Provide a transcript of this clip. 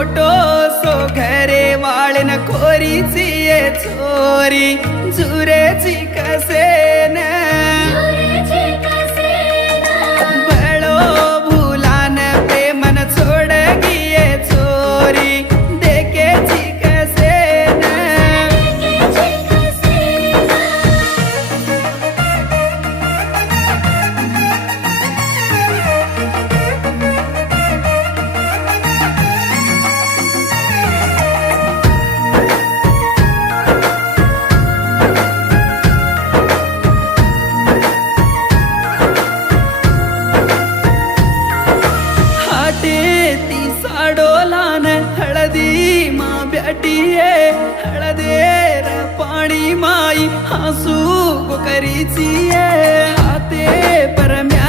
motor so घरे वाळन खोरीची ये चोरी जुरेची कसेन बळो भुलान प्रेमन छोड गिये चोरी देखेची कसेन ती साडोलान हळदी मा ब्याटिये हळदेर पाणी माई हसू करीची हाते परम्या